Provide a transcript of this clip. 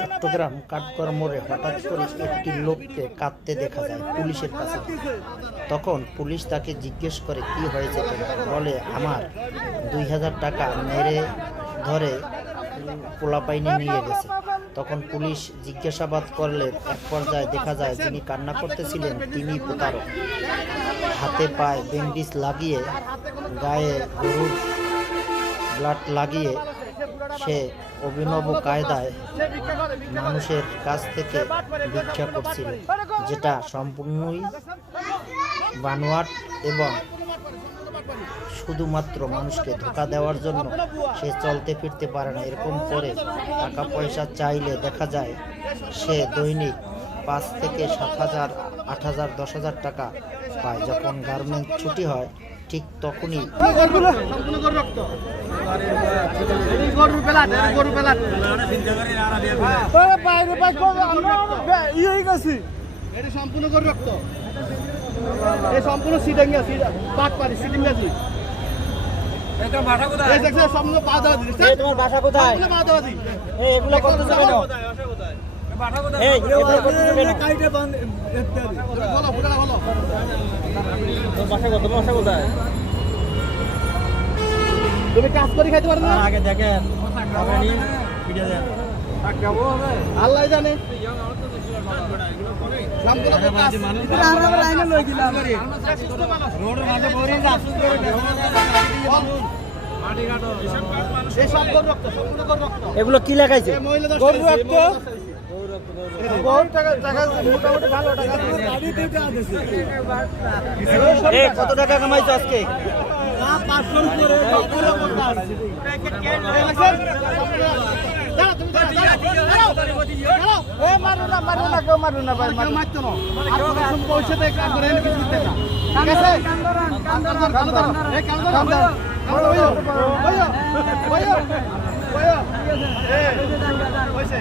চট্টগ্রাম কাঠগড় মোড়ে হঠাৎ করে একটি লোককে কাঁদতে দেখা যায় পুলিশের কাছে। তখন পুলিশ তাকে জিজ্ঞেস করে, কি হয়েছে বলে, আমার দুই হাজার টাকা মেরে ধরে পোলাপাইনে নিয়ে গেছে। তখন পুলিশ জিজ্ঞাসাবাদ করলে, এক পর্যায়ে দেখা যায় যিনি কান্না করতেছিলেন তিনি প্রতারক। হাতে পায়ে ব্যান্ডিজ লাগিয়ে গায়ে গরুর ব্লাড লাগিয়ে সে অভিনব কায়দায় মানুষের কাছ থেকে ভিক্ষা করছিল যেটা সম্পূর্ণই বানোয়াট এবং শুধুমাত্র মানুষকে ধোকা দেওয়ার জন্য সে চলতে ফিরতে পারে না। এরকম করে টাকা পয়সা চাইলে দেখা যায় সে দৈনিক পাঁচ থেকে সাত হাজার, আট হাজার, দশ হাজার টাকা পায়। যখন গার্মেন্ট ছুটি হয়, ঠিক তখনই গরুর বেলা গরুর বেলা। বাইরে বাইরে ই হয়ে গেছি এটা সম্পূর্ণ গরুর রক্ত এই সম্পূর্ণ আছে পাট পারি তোমার বাসা কোথায়? এগুলো বাসা কত তোমার বাসা কোথায়? তুমি কাজ করে খাইতে পারো না? আগে দেখেন আল্লাহ জানে। এগুলো কি রক্ত? এই কত টাকা কামাইছো আজকে? পয়সা